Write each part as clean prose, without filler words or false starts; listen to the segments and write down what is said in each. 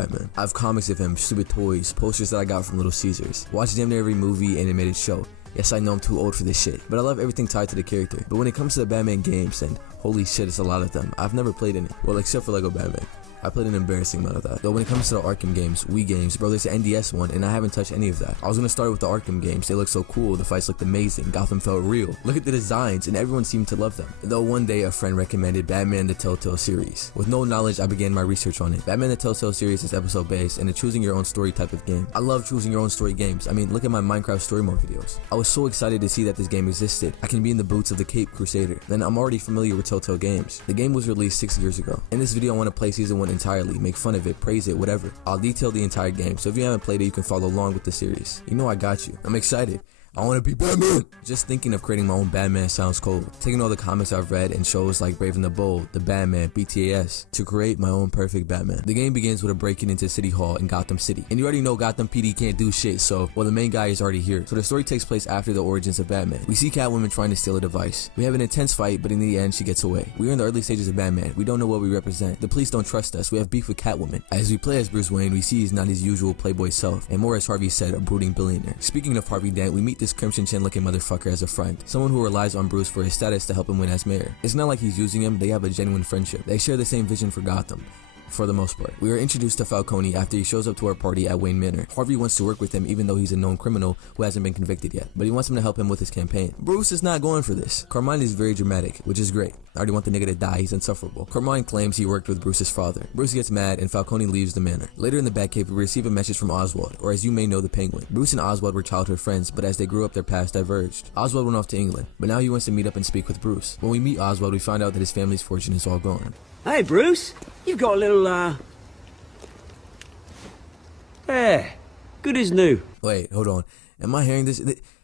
Batman. I have comics of him, stupid toys, posters that I got from Little Caesars. Watched damn near every movie, animated show. Yes, I know I'm too old for this shit, but I love everything tied to the character. But when it comes to the Batman games, and holy shit, it's a lot of them, I've never played any. Well, except for Lego Batman. I played an embarrassing amount of that. Though when it comes to the Arkham games, Wii games, bro, there's an NDS one, and I haven't touched any of that. I was gonna start with the Arkham games. They look so cool, the fights looked amazing, Gotham felt real. Look at the designs, and everyone seemed to love them. Though one day a friend recommended Batman the Telltale Series. With no knowledge, I began my research on it. Batman the Telltale Series is episode based, and a choosing your own story type of game. I love choosing your own story games. I mean, look at my Minecraft story mode videos. I was so excited to see that this game existed. I can be in the boots of the Cape Crusader. Then I'm already familiar with Telltale games. The game was released 6 years ago. In this video, I want to play season 1 entirely, make fun of it, praise it, whatever. I'll detail the entire game, so if you haven't played it, you can follow along with the series. You know I got you. I'm excited. I want to be Batman! Just thinking of creating my own Batman sounds cold. Taking all the comics I've read and shows like Brave and the Bold, The Batman, BTAS, to create my own perfect Batman. The game begins with a break-in into City Hall in Gotham City. And you already know Gotham PD can't do shit, so, well, the main guy is already here. So the story takes place after the origins of Batman. We see Catwoman trying to steal a device. We have an intense fight, but in the end, she gets away. We are in the early stages of Batman. We don't know what we represent. The police don't trust us. We have beef with Catwoman. As we play as Bruce Wayne, we see he's not his usual playboy self, and more as Harvey said, a brooding billionaire. Speaking of Harvey Dent, we meet this Crimson Chin-looking motherfucker as a friend, someone who relies on Bruce for his status to help him win as mayor. It's not like he's using him, they have a genuine friendship. They share the same vision for Gotham. For the most part. We are introduced to Falcone after he shows up to our party at Wayne Manor. Harvey wants to work with him even though he's a known criminal who hasn't been convicted yet, but he wants him to help him with his campaign. Bruce is not going for this. Carmine is very dramatic, which is great. I already want the nigga to die, he's insufferable. Carmine claims he worked with Bruce's father. Bruce gets mad and Falcone leaves the manor. Later in the Batcave, we receive a message from Oswald, or as you may know, the Penguin. Bruce and Oswald were childhood friends, but as they grew up, their paths diverged. Oswald went off to England, but now he wants to meet up and speak with Bruce. When we meet Oswald, we find out that his family's fortune is all gone. Hey, Bruce. You've got a little, Yeah, good as new. Wait, hold on. Am I hearing this?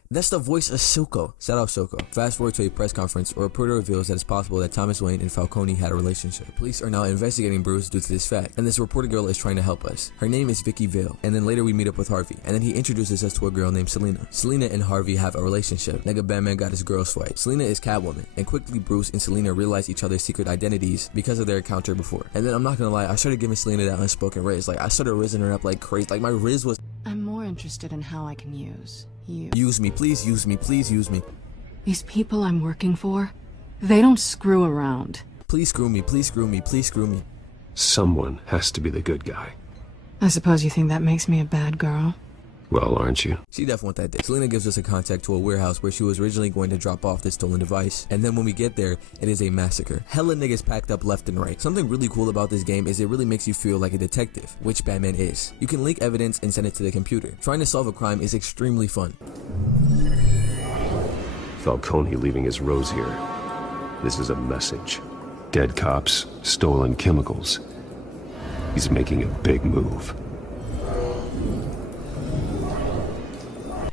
That's the voice of Silco. Shout out Silco. Fast forward to a press conference, a reporter reveals that it's possible that Thomas Wayne and Falcone had a relationship. Police are now investigating Bruce due to this fact, and this reporter girl is trying to help us. Her name is Vicky Vale, and then later we meet up with Harvey, and then he introduces us to a girl named Selina. Selina and Harvey have a relationship. Nigga Batman got his girl swiped. Selina is Catwoman, and quickly Bruce and Selina realize each other's secret identities because of their encounter before. And then I'm not gonna lie, I started giving Selina that unspoken raise. Like, I started rizzing her up like crazy. Like, my rizz was— I'm more interested in how I can use you. Use me, please use me, please use me. These people I'm working for, they don't screw around. Please screw me, please screw me, please screw me. Someone has to be the good guy. I suppose you think that makes me a bad girl? Well, aren't you? She definitely want that dick. Selina gives us a contact to a warehouse where she was originally going to drop off this stolen device, and then when we get there, it is a massacre. Hella niggas packed up left and right. Something really cool about this game is it really makes you feel like a detective, which Batman is. You can leak evidence and send it to the computer. Trying to solve a crime is extremely fun. Falcone leaving his rose here. This is a message. Dead cops, stolen chemicals. He's making a big move.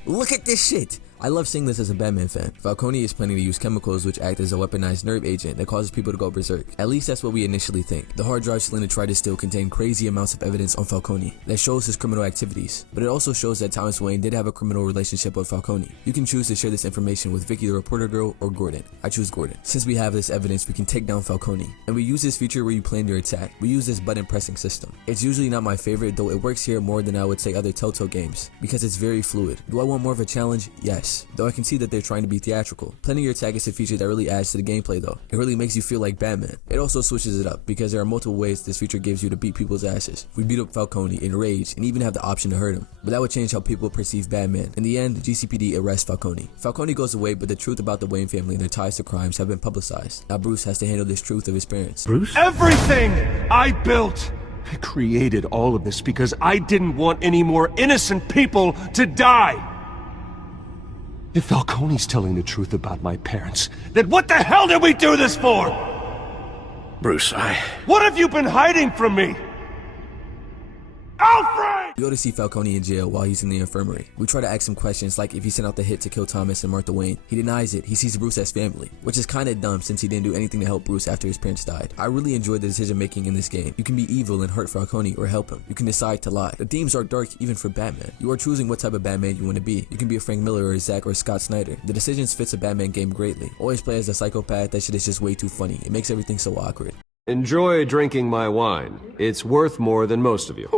Look at this shit! I love seeing this as a Batman fan. Falcone is planning to use chemicals which act as a weaponized nerve agent that causes people to go berserk. At least that's what we initially think. The hard drive Selina tried to steal contained crazy amounts of evidence on Falcone that shows his criminal activities, but it also shows that Thomas Wayne did have a criminal relationship with Falcone. You can choose to share this information with Vicky the reporter girl or Gordon. I choose Gordon. Since we have this evidence, we can take down Falcone. And we use this feature where you plan your attack. We use this button pressing system. It's usually not my favorite, though it works here more than I would say other Telltale games, because it's very fluid. Do I want more of a challenge? Yes. Though I can see that they're trying to be theatrical. Planning your attack is a feature that really adds to the gameplay though. It really makes you feel like Batman. It also switches it up because there are multiple ways this feature gives you to beat people's asses. We beat up Falcone, enrage, and even have the option to hurt him. But that would change how people perceive Batman. In the end, GCPD arrests Falcone. Falcone goes away, but the truth about the Wayne family and their ties to crimes have been publicized. Now Bruce has to handle this truth of his parents. Bruce? Everything I built! I created all of this because I didn't want any more innocent people to die! If Falcone's telling the truth about my parents, Then what the hell did we do this for? Bruce, What have you been hiding from me? Alfred! We go to see Falcone in jail while he's in the infirmary. We try to ask him questions like if he sent out the hit to kill Thomas and Martha Wayne. He denies it. He sees Bruce as family, which is kinda dumb since he didn't do anything to help Bruce after his parents died. I really enjoyed the decision making in this game. You can be evil and hurt Falcone or help him. You can decide to lie. The themes are dark even for Batman. You are choosing what type of Batman you want to be. You can be a Frank Miller or a Zack or a Scott Snyder. The decisions fits a Batman game greatly. Always play as a psychopath. That shit is just way too funny. It makes everything so awkward. Enjoy drinking my wine. It's worth more than most of you.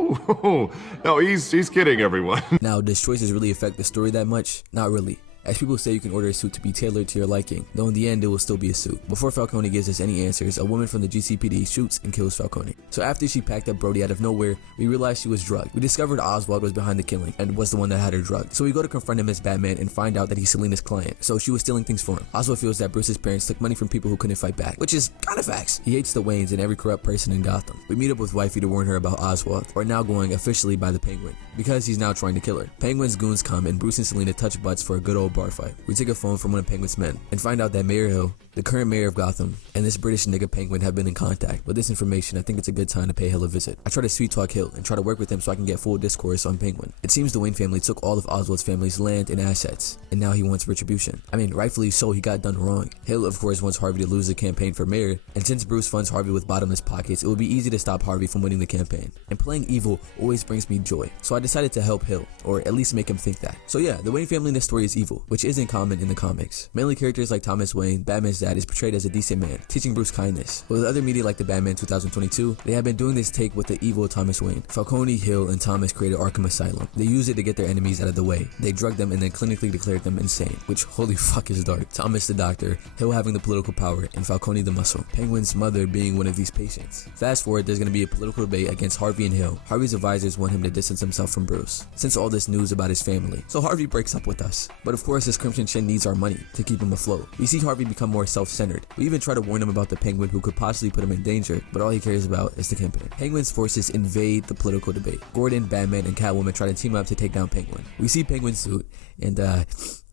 No, he's kidding, everyone. Now, does choices really affect the story that much? Not really. As people say, you can order a suit to be tailored to your liking, though in the end it will still be a suit. Before Falcone gives us any answers, a woman from the GCPD shoots and kills Falcone. So after she packed up Brody out of nowhere, we realized she was drugged. We discovered Oswald was behind the killing and was the one that had her drugged. So we go to confront him as Batman and find out that he's Selina's client, so she was stealing things for him. Oswald feels that Bruce's parents took money from people who couldn't fight back, which is kind of facts. He hates the Waynes and every corrupt person in Gotham. We meet up with Wifey to warn her about Oswald, or now going officially by the Penguin, because he's now trying to kill her. Penguin's goons come and Bruce and Selina touch butts for a good old bar fight. We take a phone from one of Penguin's men and find out that Mayor Hill, the current mayor of Gotham, and this British nigga Penguin have been in contact. With this information, I think it's a good time to pay Hill a visit. I try to sweet talk Hill and try to work with him so I can get full discourse on Penguin. It seems the Wayne family took all of Oswald's family's land and assets, and now he wants retribution. I mean, rightfully so, he got done wrong. Hill, of course, wants Harvey to lose the campaign for mayor, and since Bruce funds Harvey with bottomless pockets, it would be easy to stop Harvey from winning the campaign. And playing evil always brings me joy, so I decided to help Hill, or at least make him think that. So yeah, the Wayne family in this story is evil, which isn't common in the comics. Mainly characters like Thomas Wayne, Batman's dad, is portrayed as a decent man, teaching Bruce kindness. But with other media like the Batman 2022, they have been doing this take with the evil Thomas Wayne. Falcone, Hill, and Thomas created Arkham Asylum. They used it to get their enemies out of the way. They drugged them and then clinically declared them insane, which holy fuck is dark. Thomas the doctor, Hill having the political power, and Falcone the muscle. Penguin's mother being one of these patients. Fast forward, there's going to be a political debate against Harvey and Hill. Harvey's advisors want him to distance himself from Bruce, since all this news about his family. So Harvey breaks up with us. But of course, this Crimson Chin needs our money to keep him afloat. We see Harvey become more self-centered. We even try to warn him about the Penguin who could possibly put him in danger, but all he cares about is the campaign. Penguin's forces invade the political debate. Gordon, Batman, and Catwoman try to team up to take down Penguin. We see Penguin's suit, and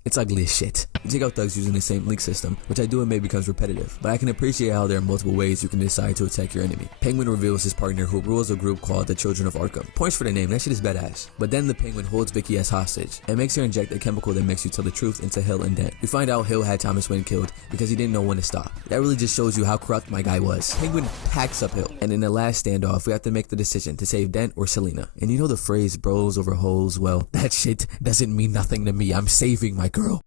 it's ugly as shit. You take out thugs using the same link system, which I do admit becomes repetitive, but I can appreciate how there are multiple ways you can decide to attack your enemy. Penguin reveals his partner who rules a group called the Children of Arkham. Points for the name, that shit is badass. But then the Penguin holds Vicky as hostage and makes her inject a chemical that makes you tell the truth into Hill and Dent. We find out Hill had Thomas Wayne killed because he didn't know when to stop. That really just shows you how corrupt my guy was. Penguin packs up Hill, and in the last standoff, we have to make the decision to save Dent or Selina. And you know the phrase bros over hoes? Well, that shit doesn't mean nothing to me. I'm saving my girl.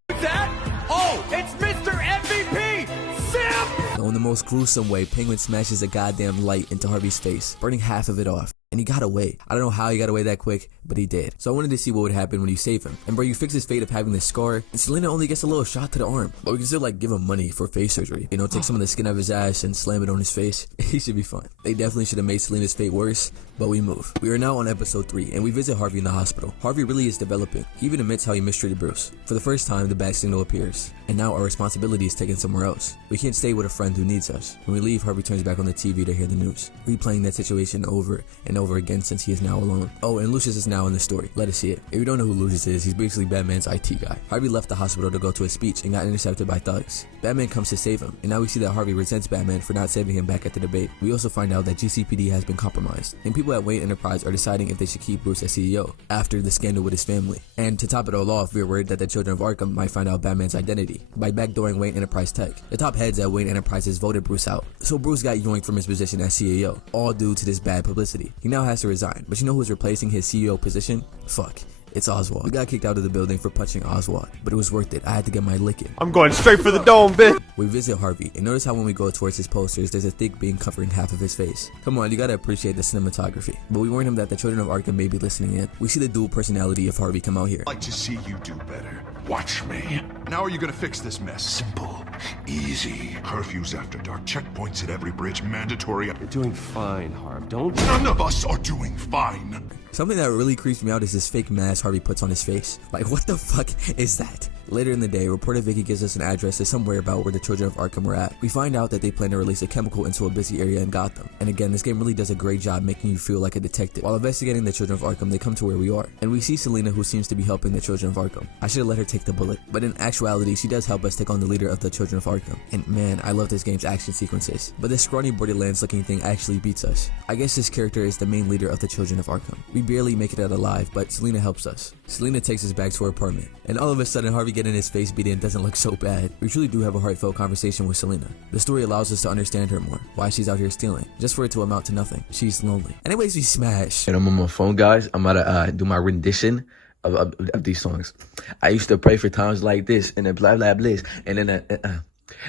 It's Mr. MVP! Simp! Now, in the most gruesome way, Penguin smashes a goddamn light into Harvey's face, burning half of it off. And he got away. I don't know how he got away that quick, but he did. So I wanted to see what would happen when you save him. And bro, you fix his fate of having this scar, and Selina only gets a little shot to the arm. But we can still like give him money for face surgery. You know, take some of the skin out of his ass and slam it on his face. He should be fine. They definitely should have made Selina's fate worse, but we move. We are now on episode 3, and we visit Harvey in the hospital. Harvey really is developing. He even admits how he mistreated Bruce. For the first time, the bat signal appears, and now our responsibility is taken somewhere else. We can't stay with a friend who needs us. When we leave, Harvey turns back on the TV to hear the news, replaying that situation over and over again since he is now alone. Oh, and Lucius is now in the story. Let us see it. If you don't know who Lucius is, he's basically Batman's IT guy. Harvey left the hospital to go to a speech and got intercepted by thugs. Batman comes to save him, and now we see that Harvey resents Batman for not saving him back at the debate. We also find out that GCPD has been compromised, and people at Wayne Enterprise are deciding if they should keep Bruce as CEO after the scandal with his family. And to top it all off, we are worried that the Children of Arkham might find out Batman's identity by backdooring Wayne Enterprise tech. The top heads at Wayne Enterprises voted Bruce out, so Bruce got yoinked from his position as CEO, all due to this bad publicity. He now has to resign, but you know who's replacing his CEO position? Fuck. It's Oswald. We got kicked out of the building for punching Oswald, but it was worth it. I had to get my licking. I'm going straight for the dome, bitch. We visit Harvey, and notice how when we go towards his posters, there's a thick beam covering half of his face. Come on, you gotta appreciate the cinematography. But we warn him that the Children of Arkham may be listening in. We see the dual personality of Harvey come out here. I'd like to see you do better. Watch me. Now are you gonna fix this mess? Simple. Easy. Curfews after dark. Checkpoints at every bridge. Mandatory. You're doing fine, Harv. Don't... None of us are doing fine. Something that really creeps me out is this fake mask Harvey puts on his face. Like, what the fuck is that? Later in the day, reporter Vicky gives us an address to somewhere about where the Children of Arkham were at. We find out that they plan to release a chemical into a busy area in Gotham. And again, this game really does a great job making you feel like a detective. While investigating the Children of Arkham, they come to where we are. And we see Selina, who seems to be helping the Children of Arkham. I should have let her take the bullet. But in actuality, she does help us take on the leader of the Children of Arkham. And man, I love this game's action sequences. But this scrawny Borderlands looking thing actually beats us. I guess this character is the main leader of the Children of Arkham. We barely make it out alive, but Selina helps us. Selina takes us back to her apartment. And all of a sudden, Harvey getting his face beaten doesn't look so bad. We truly do have a heartfelt conversation with Selina. The story allows us to understand her more, why she's out here stealing, just for it to amount to nothing. She's lonely. Anyways, we smash. And I'm on my phone, guys. I'm about to do my rendition of these songs. I used to pray for times like this, and then blah blah bliss, and then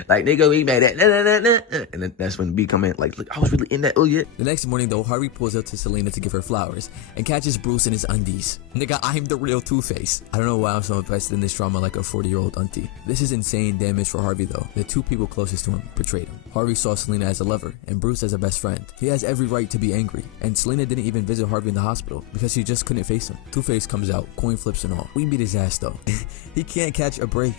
Like, nigga, we made it. And then that's when B come in, like, look, I was really in that. Oh, yeah. The next morning, though, Harvey pulls up to Selena to give her flowers and catches Bruce in his undies. Nigga, I'm the real Two-Face. I don't know why I'm so invested in this drama like a 40-year-old auntie. This is insane damage for Harvey, though. The two people closest to him betrayed him. Harvey saw Selena as a lover and Bruce as a best friend. He has every right to be angry, and Selena didn't even visit Harvey in the hospital because she just couldn't face him. Two-Face comes out, coin flips and all. We beat his ass, though. He can't catch a break.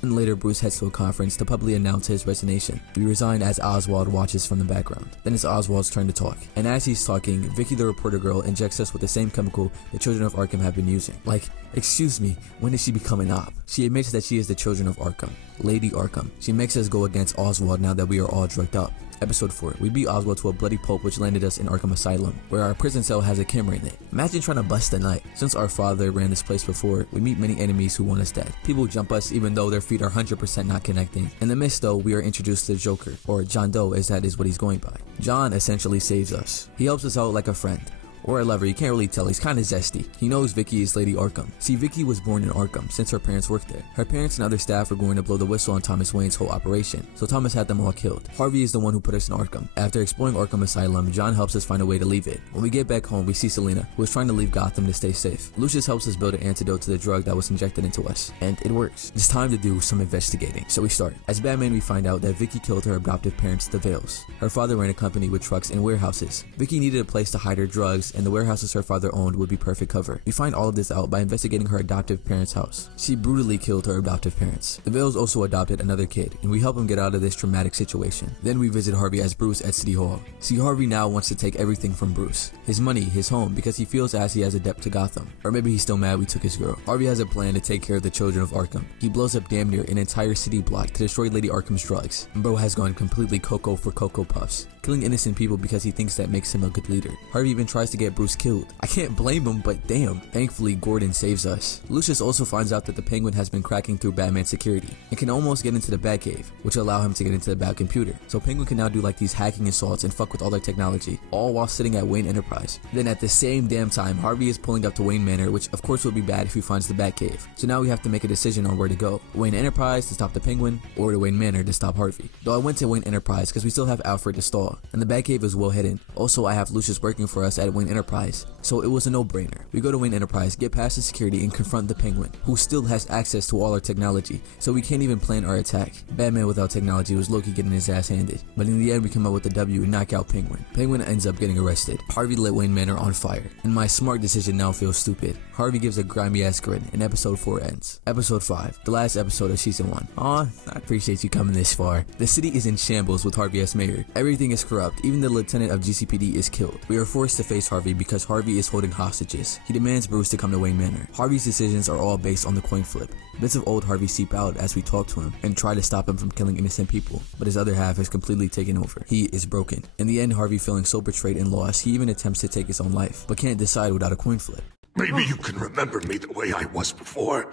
And later, Bruce heads to a conference to publicly announce his resignation. He resigned as Oswald watches from the background. Then it's Oswald's turn to talk. And as he's talking, Vicky the reporter girl injects us with the same chemical the Children of Arkham have been using. Like, excuse me, when did she become an op? She admits that she is the Children of Arkham, Lady Arkham. She makes us go against Oswald now that we are all drugged up. Episode 4, we beat Oswald to a bloody pulp which landed us in Arkham Asylum, where our prison cell has a camera in it. Imagine trying to bust a nut. Since our father ran this place before, we meet many enemies who want us dead. People jump us even though their feet are 100% not connecting. In the midst though, we are introduced to the Joker, or John Doe as that is what he's going by. John essentially saves us. He helps us out like a friend. Or a lover, you can't really tell, he's kinda zesty. He knows Vicky is Lady Arkham. See, Vicky was born in Arkham since her parents worked there. Her parents and other staff were going to blow the whistle on Thomas Wayne's whole operation, so Thomas had them all killed. Harvey is the one who put us in Arkham. After exploring Arkham Asylum, John helps us find a way to leave it. When we get back home, we see Selena, who is trying to leave Gotham to stay safe. Lucius helps us build an antidote to the drug that was injected into us, and it works. It's time to do some investigating, so we start. As Batman, we find out that Vicky killed her adoptive parents, the Vales. Her father ran a company with trucks and warehouses. Vicky needed a place to hide her drugs, and the warehouses her father owned would be perfect cover. We find all of this out by investigating her adoptive parents' house. She brutally killed her adoptive parents. The Vales also adopted another kid, and we help him get out of this traumatic situation. Then we visit Harvey as Bruce at City Hall. See, Harvey now wants to take everything from Bruce. His money, his home, because he feels as he has a debt to Gotham. Or maybe he's still mad we took his girl. Harvey has a plan to take care of the Children of Arkham. He blows up damn near an entire city block to destroy Lady Arkham's drugs. And bro has gone completely Cocoa for Cocoa Puffs, killing innocent people because he thinks that makes him a good leader. Harvey even tries to get Bruce killed. I can't blame him, but damn. Thankfully, Gordon saves us. Lucius also finds out that the Penguin has been cracking through Batman's security and can almost get into the Batcave, which will allow him to get into the Bat computer. So Penguin can now do like these hacking assaults and fuck with all their technology, all while sitting at Wayne Enterprise. Then at the same damn time, Harvey is pulling up to Wayne Manor, which of course will be bad if he finds the Batcave. So now we have to make a decision on where to go. Wayne Enterprise to stop the Penguin, or to Wayne Manor to stop Harvey. Though I went to Wayne Enterprise because we still have Alfred to stall, and the Batcave is well hidden. Also, I have Lucius working for us at Wayne Enterprise, so it was a no-brainer. We go to Wayne Enterprise, get past the security, and confront the Penguin, who still has access to all our technology, so we can't even plan our attack. Batman without technology was low-key getting his ass handed, but in the end we come out with the W and knock out Penguin. Penguin ends up getting arrested. Harvey lit Wayne Manor on fire, and my smart decision now feels stupid. Harvey gives a grimy ass grin, and episode 4 ends. Episode 5, the last episode of season 1. Aw, I appreciate you coming this far. The city is in shambles with Harvey as mayor. Everything is corrupt, even the lieutenant of GCPD is killed. We are forced to face Harvey because Harvey is holding hostages. He demands Bruce to come to Wayne Manor. Harvey's decisions are all based on the coin flip. Bits of old Harvey seep out as we talk to him and try to stop him from killing innocent people, but his other half has completely taken over. He is broken. In the end, Harvey feeling so betrayed and lost, he even attempts to take his own life, but can't decide without a coin flip. Maybe you can remember me the way I was before.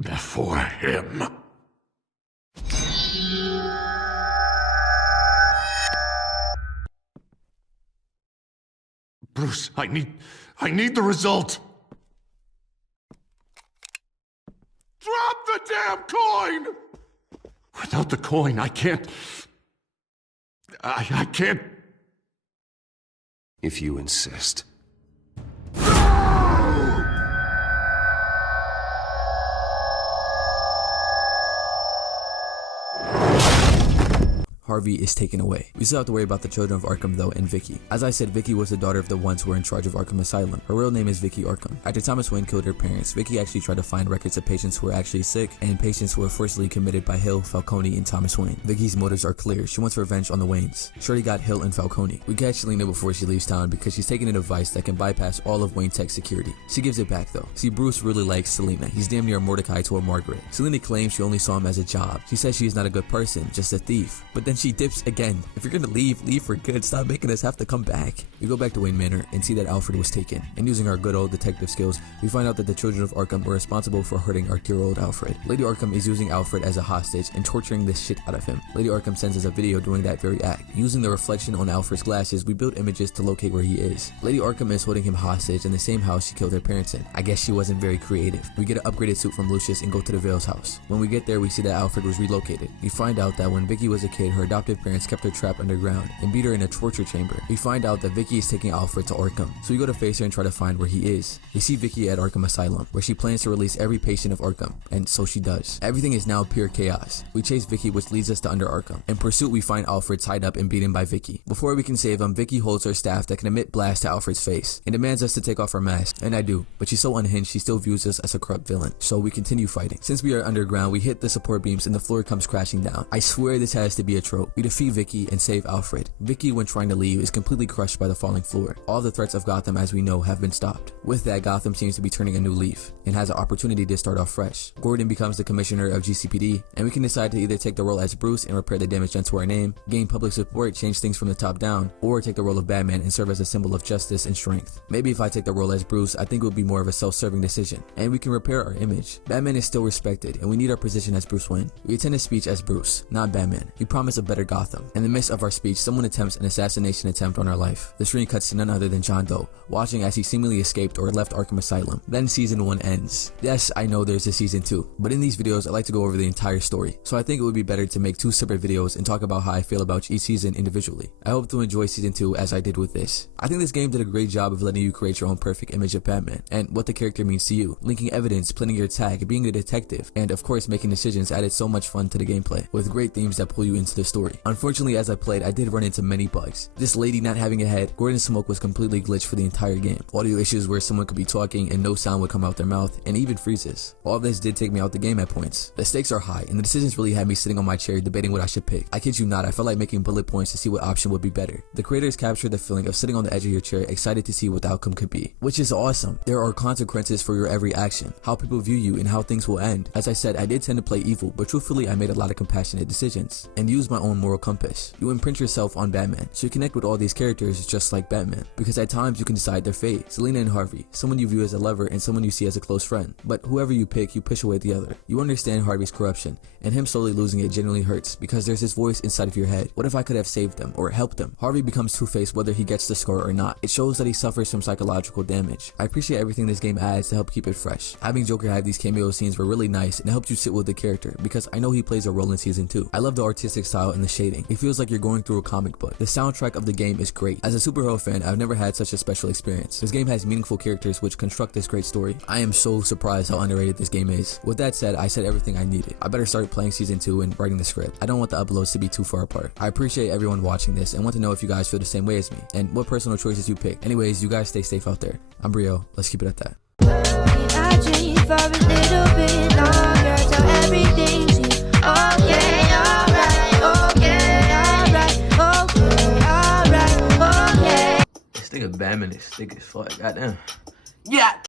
Before him. Bruce, I need the result. Drop the damn coin! Without the coin, I can't... I can't... If you insist. Harvey is taken away. We still have to worry about the Children of Arkham though and Vicky. As I said, Vicky was the daughter of the ones who were in charge of Arkham Asylum. Her real name is Vicky Arkham. After Thomas Wayne killed her parents, Vicky actually tried to find records of patients who were actually sick and patients who were forcibly committed by Hill, Falcone, and Thomas Wayne. Vicky's motives are clear. She wants revenge on the Waynes. Shorty got Hill and Falcone. We catch Selena before she leaves town because she's taking a device that can bypass all of Wayne Tech's security. She gives it back though. See, Bruce really likes Selena. He's damn near Mordecai to a Margaret. Selena claims she only saw him as a job. She says she is not a good person, just a thief. But then she she dips again. If you're gonna leave for good. Stop making us have to come back. We go back to Wayne Manor and see that Alfred was taken. And using our good old detective skills, we find out that the Children of Arkham were responsible for hurting our dear old Alfred. Lady Arkham is using Alfred as a hostage and torturing the shit out of him. Lady Arkham sends us a video doing that very act. Using the reflection on Alfred's glasses, we build images to locate where he is. Lady Arkham is holding him hostage in the same house she killed her parents in. I guess she wasn't very creative. We get an upgraded suit from Lucius and go to the Vale's house. When we get there, we see that Alfred was relocated. We find out that when Vicky was a kid, her adoptive parents kept her trapped underground and beat her in a torture chamber. We find out that Vicky is taking Alfred to Arkham, so we go to face her and try to find where he is. We see Vicky at Arkham Asylum, where she plans to release every patient of Arkham, and so she does. Everything is now pure chaos. We chase Vicky, which leads us to under Arkham. In pursuit, we find Alfred tied up and beaten by Vicky. Before we can save him, Vicky holds her staff that can emit blasts to Alfred's face and demands us to take off our masks, and I do, but she's so unhinged she still views us as a corrupt villain, so we continue fighting. Since we are underground, we hit the support beams and the floor comes crashing down. I swear this has to be a trope. We defeat Vicky and save Alfred. Vicky, when trying to leave, is completely crushed by the falling floor. All the threats of Gotham, as we know, have been stopped. With that, Gotham seems to be turning a new leaf and has an opportunity to start off fresh. Gordon becomes the commissioner of GCPD, and we can decide to either take the role as Bruce and repair the damage done to our name, gain public support, change things from the top down, or take the role of Batman and serve as a symbol of justice and strength. Maybe if I take the role as Bruce, I think it would be more of a self-serving decision, and we can repair our image. Batman is still respected, and we need our position as Bruce Wayne. We attend a speech as Bruce, not Batman. We promise a better Gotham. In the midst of our speech, someone attempts an assassination attempt on our life. The screen cuts to none other than John Doe, watching as he seemingly escaped or left Arkham Asylum. Then season 1 ends. Yes, I know there's a season 2, but in these videos I like to go over the entire story, so I think it would be better to make 2 separate videos and talk about how I feel about each season individually. I hope to enjoy season 2 as I did with this. I think this game did a great job of letting you create your own perfect image of Batman and what the character means to you. Linking evidence, planning your attack, being a detective, and of course making decisions added so much fun to the gameplay, with great themes that pull you into the story. Unfortunately, as I played, I did run into many bugs. This lady not having a head, Gordon's smoke was completely glitched for the entire game, audio issues where someone could be talking and no sound would come out their mouth, and even freezes. All of this did take me out the game at points. The stakes are high, and the decisions really had me sitting on my chair debating what I should pick. I kid you not, I felt like making bullet points to see what option would be better. The creators captured the feeling of sitting on the edge of your chair, excited to see what the outcome could be, which is awesome. There are consequences for your every action, how people view you, and how things will end. As I said, I did tend to play evil, but truthfully I made a lot of compassionate decisions, and used my own moral compass. You imprint yourself on Batman, so you connect with all these characters just like Batman, because at times you can decide their fate. Selena and Harvey, someone you view as a lover and someone you see as a close friend, but whoever you pick, you push away the other. You understand Harvey's corruption, and him slowly losing it genuinely hurts, because there's this voice inside of your head. What if I could have saved them, or helped them? Harvey becomes Two-Face whether he gets the score or not. It shows that he suffers from psychological damage. I appreciate everything this game adds to help keep it fresh. Having Joker have these cameo scenes were really nice, and it helped you sit with the character, because I know he plays a role in season 2. I love the artistic style and the shading. It feels like you're going through a comic book. The soundtrack of the game is great. As a superhero fan, I've never had such a special experience. This game has meaningful characters which construct this great story. I am so surprised how underrated this game is. With that said, I said everything I needed. I better start playing season 2 and writing the script. I don't want the uploads to be too far apart. I appreciate everyone watching this and want to know if you guys feel the same way as me and what personal choices you pick. Anyways, you guys stay safe out there. I'm Briel. Let's keep it at that. This nigga Batman is thick as fuck. Goddamn. Yeah.